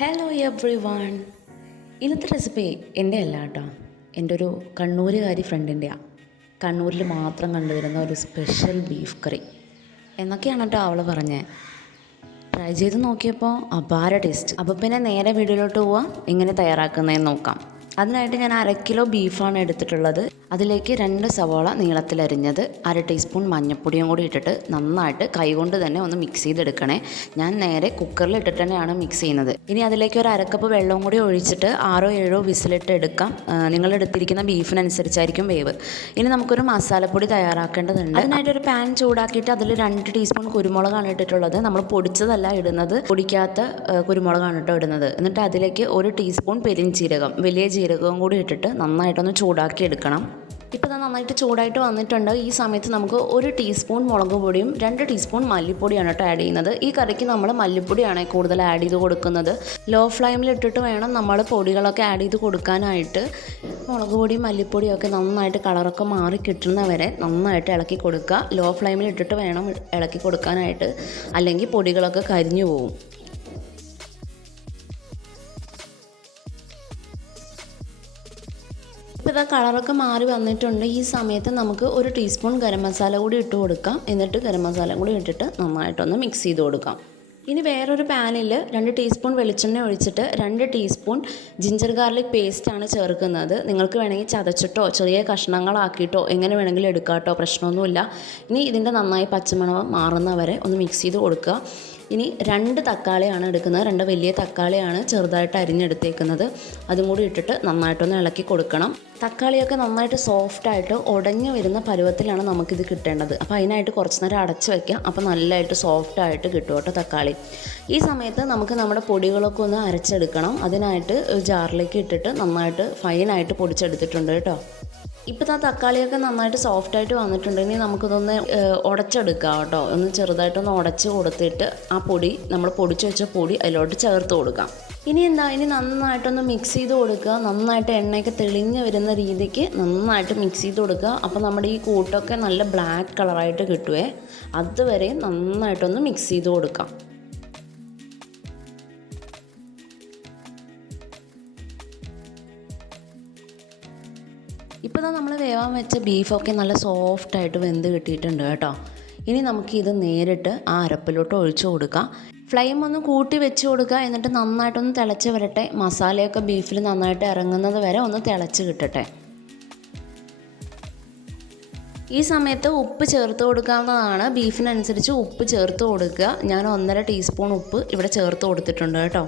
Hello every one. ഇന്നത്തെ recipe എൻ്റെ അല്ല കേട്ടോ, എൻ്റെ ഒരു കണ്ണൂരുകാരി ഫ്രണ്ടിൻ്റെയാണ്. കണ്ണൂരിൽ മാത്രം കണ്ടുവരുന്ന ഒരു സ്പെഷ്യൽ ബീഫ് കറി എന്നൊക്കെയാണ് കേട്ടോ അവൾ പറഞ്ഞത്. ട്രൈ ചെയ്ത് നോക്കിയപ്പോൾ അപാര ടേസ്റ്റ്. അപ്പോൾ പിന്നെ നേരെ വീഡിയോയിലോട്ട് പോവാം, എങ്ങനെ തയ്യാറാക്കുന്നതെന്ന് നോക്കാം. അതിനായിട്ട് ഞാൻ 1/2 കിലോ ബീഫാണ് എടുത്തിട്ടുള്ളത്. അതിലേക്ക് 2 സവാള നീളത്തിലരിഞ്ഞത്, 1/2 ടീസ്പൂൺ മഞ്ഞൾപ്പൊടിയും കൂടി ഇട്ടിട്ട് നന്നായിട്ട് കൈകൊണ്ട് തന്നെ ഒന്ന് മിക്സ് ചെയ്തെടുക്കണേ. ഞാൻ നേരെ കുക്കറിൽ ഇട്ടിട്ട് തന്നെയാണ് മിക്സ് ചെയ്യുന്നത്. ഇനി അതിലേക്ക് ഒരു 1/2 കപ്പ് വെള്ളവും കൂടി ഒഴിച്ചിട്ട് 6-7 വിസിലിട്ട് എടുക്കാം. നിങ്ങൾ എടുത്തിരിക്കുന്ന ബീഫിനനുസരിച്ചായിരിക്കും വേവ്. ഇനി നമുക്കൊരു മസാലപ്പൊടി തയ്യാറാക്കേണ്ടതുണ്ട്. അതിനായിട്ടൊരു പാൻ ചൂടാക്കിയിട്ട് അതിൽ 2 ടീസ്പൂൺ കുരുമുളകാണ് ഇട്ടിട്ടുള്ളത്. നമ്മൾ പൊടിച്ചതല്ല ഇടുന്നത്, പൊടിക്കാത്ത കുരുമുളകാണ് കേട്ടോ ഇടുന്നത്. എന്നിട്ട് അതിലേക്ക് 1 ടീസ്പൂൺ പെരിഞ്ചീരകം, വലിയ ജീരകവും കൂടി ഇട്ടിട്ട് നന്നായിട്ടൊന്ന് ചൂടാക്കി എടുക്കണം. ഇപ്പോൾ ഇത് നന്നായിട്ട് ചൂടായിട്ട് വന്നിട്ടുണ്ട്. ഈ സമയത്ത് നമുക്ക് 1 ടീസ്പൂൺ മുളക് പൊടിയും 2 ടീസ്പൂൺ മല്ലിപ്പൊടിയാണ് കേട്ടോ ആഡ് ചെയ്യുന്നത്. ഈ കറിക്ക് നമ്മൾ മല്ലിപ്പൊടിയാണ് കൂടുതൽ ആഡ് ചെയ്ത് കൊടുക്കുന്നത്. ലോ ഫ്ലെയിമിൽ ഇട്ടിട്ട് വേണം നമ്മൾ പൊടികളൊക്കെ ആഡ് ചെയ്ത് കൊടുക്കാനായിട്ട്. മുളക് പൊടിയും മല്ലിപ്പൊടിയും ഒക്കെ നന്നായിട്ട് കളറൊക്കെ മാറി കിട്ടുന്നവരെ നന്നായിട്ട് ഇളക്കി കൊടുക്കുക. ലോ ഫ്ലെയിമിൽ ഇട്ടിട്ട് വേണം ഇളക്കി കൊടുക്കാനായിട്ട്, അല്ലെങ്കിൽ പൊടികളൊക്കെ കരിഞ്ഞു പോകും. ഇപ്പോൾ ഇതാ കളറൊക്കെ മാറി വന്നിട്ടുണ്ട്. ഈ സമയത്ത് നമുക്ക് 1 ടീസ്പൂൺ ഗരം മസാല കൂടി ഇട്ട് കൊടുക്കാം. എന്നിട്ട് ഗരം മസാല കൂടി ഇട്ടിട്ട് നന്നായിട്ടൊന്ന് മിക്സ് ചെയ്ത് കൊടുക്കാം. ഇനി വേറൊരു പാനിൽ 2 ടീസ്പൂൺ വെളിച്ചെണ്ണ ഒഴിച്ചിട്ട് 2 ടീസ്പൂൺ ജിഞ്ചർ ഗാർലിക് പേസ്റ്റാണ് ചേർക്കുന്നത്. നിങ്ങൾക്ക് വേണമെങ്കിൽ ചതച്ചിട്ടോ ചെറിയ കഷ്ണങ്ങളാക്കിയിട്ടോ എങ്ങനെ വേണമെങ്കിലും എടുക്കാം കേട്ടോ, പ്രശ്നമൊന്നുമില്ല. ഇനി ഇതിൻ്റെ നന്നായി പച്ചമണം മാറുന്നവരെ ഒന്ന് മിക്സ് ചെയ്ത് കൊടുക്കുക. ഇനി 2 തക്കാളിയാണ് എടുക്കുന്നത്. 2 വലിയ തക്കാളിയാണ് ചെറുതായിട്ട് അരിഞ്ഞെടുത്തേക്കുന്നത്. അതും കൂടി ഇട്ടിട്ട് നന്നായിട്ടൊന്ന് ഇളക്കി കൊടുക്കണം. തക്കാളിയൊക്കെ നന്നായിട്ട് സോഫ്റ്റായിട്ട് ഉടഞ്ഞു വരുന്ന പരുവത്തിലാണ് നമുക്കിത് കിട്ടേണ്ടത്. അപ്പോൾ അതിനായിട്ട് കുറച്ച് നേരം അടച്ച് വയ്ക്കാം. അപ്പോൾ നല്ലതായിട്ട് സോഫ്റ്റായിട്ട് കിട്ടും കേട്ടോ തക്കാളി. ഈ സമയത്ത് നമുക്ക് നമ്മുടെ പൊടികളൊക്കെ ഒന്ന് അരച്ചെടുക്കണം. അതിനായിട്ട് ഒരു ജാറിലേക്ക് ഇട്ടിട്ട് നന്നായിട്ട് ഫൈനായിട്ട് പൊടിച്ചെടുത്തിട്ടുണ്ട് കേട്ടോ. ഇപ്പോൾ തക്കാളിയൊക്കെ നന്നായിട്ട് സോഫ്റ്റായിട്ട് വന്നിട്ടുണ്ട്. ഇനി നമുക്കിതൊന്ന് ഉടച്ചെടുക്കാം കേട്ടോ. ഒന്ന് ചെറുതായിട്ടൊന്ന് ഉടച്ച് കൊടുത്തിട്ട് ആ പൊടി, നമ്മൾ പൊടിച്ച് വെച്ച പൊടി അതിലോട്ട് ചേർത്ത് കൊടുക്കാം. ഇനി നന്നായിട്ടൊന്ന് മിക്സ് ചെയ്ത് കൊടുക്കുക. നന്നായിട്ട് എണ്ണയൊക്കെ തെളിഞ്ഞ് വരുന്ന രീതിക്ക് നന്നായിട്ട് മിക്സ് ചെയ്ത് കൊടുക്കുക. അപ്പോൾ നമ്മുടെ ഈ കൂട്ടൊക്കെ നല്ല ബ്ലാക്ക് കളറായിട്ട് കിട്ടുവേ. അതുവരെ നന്നായിട്ടൊന്ന് മിക്സ് ചെയ്ത് കൊടുക്കാം. ഇപ്പോൾ നമ്മൾ വേവാൻ വെച്ച ബീഫൊക്കെ നല്ല സോഫ്റ്റായിട്ട് വെന്ത് കിട്ടിയിട്ടുണ്ട് കേട്ടോ. ഇനി നമുക്കിത് നേരിട്ട് ആ അരപ്പിലോട്ട് ഒഴിച്ചു കൊടുക്കാം. ഫ്ലെയിം ഒന്ന് കൂട്ടി വെച്ച് കൊടുക്കുക. എന്നിട്ട് നന്നായിട്ടൊന്ന് തിളച്ച് വരട്ടെ. മസാലയൊക്കെ ബീഫിൽ നന്നായിട്ട് ഇറങ്ങുന്നത് വരെ ഒന്ന് തിളച്ച് കിട്ടട്ടെ. ഈ സമയത്ത് ഉപ്പ് ചേർത്ത് കൊടുക്കാവുന്നതാണ്. ബീഫിനനുസരിച്ച് ഉപ്പ് ചേർത്ത് കൊടുക്കുക. ഞാൻ 1.5 ടീസ്പൂൺ ഉപ്പ് ഇവിടെ ചേർത്ത് കൊടുത്തിട്ടുണ്ട് കേട്ടോ.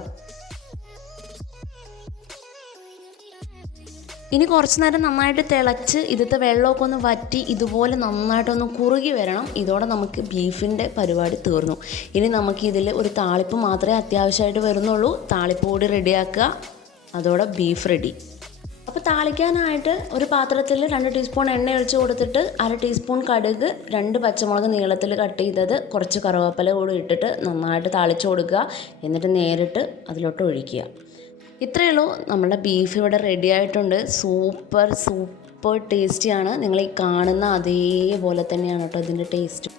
ഇനി കുറച്ച് നേരം നന്നായിട്ട് തിളച്ച് ഇതിലത്തെ വെള്ളമൊക്കെ ഒന്ന് വറ്റി ഇതുപോലെ നന്നായിട്ടൊന്ന് കുറുകി വരണം. ഇതോടെ നമുക്ക് ബീഫിൻ്റെ പരിപാടി തീർന്നു. ഇനി നമുക്കിതിൽ ഒരു താളിപ്പ് മാത്രമേ അത്യാവശ്യമായിട്ട് വരുന്നുള്ളൂ. താളിപ്പ് കൂടി റെഡിയാക്കുക, അതോടെ ബീഫ് റെഡി. അപ്പോൾ താളിക്കാനായിട്ട് ഒരു പാത്രത്തിൽ 2 ടീസ്പൂൺ എണ്ണ ഒഴിച്ച് കൊടുത്തിട്ട് 1/2 ടീസ്പൂൺ കടുക്, 2 പച്ചമുളക് നീളത്തിൽ കട്ട് ചെയ്തത്, കുറച്ച് കറുവേപ്പില കൂടി ഇട്ടിട്ട് നന്നായിട്ട് താളിച്ച് കൊടുക്കുക. എന്നിട്ട് നേരിട്ട് അതിലോട്ട് ഒഴിക്കുക. ഇത്രയേ ഉള്ളൂ, നമ്മുടെ ബീഫ് ഇവിടെ റെഡി ആയിട്ടുണ്ട്. സൂപ്പർ ടേസ്റ്റിയാണ്. നിങ്ങൾ ഈ കാണുന്ന അതേപോലെ തന്നെയാണ് കേട്ടോ ഇതിൻ്റെ ടേസ്റ്റ്.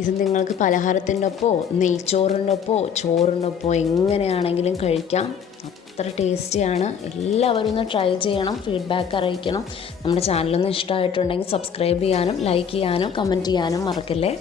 ഇത് നിങ്ങൾക്ക് പലഹാരത്തിൻ്റെ ഒപ്പമോ നെയ്ച്ചോറിൻ്റെ ഒപ്പമോ ചോറിൻ്റെ ഒപ്പമോ എങ്ങനെയാണെങ്കിലും കഴിക്കാം. അത്ര ടേസ്റ്റിയാണ്. എല്ലാവരും ഒന്ന് ട്രൈ ചെയ്യണം, ഫീഡ്ബാക്ക് അറിയിക്കണം. നമ്മുടെ ചാനലൊന്ന് ഇഷ്ടമായിട്ടുണ്ടെങ്കിൽ സബ്സ്ക്രൈബ് ചെയ്യാനും ലൈക്ക് ചെയ്യാനും കമൻറ്റ് ചെയ്യാനും മറക്കല്ലേ.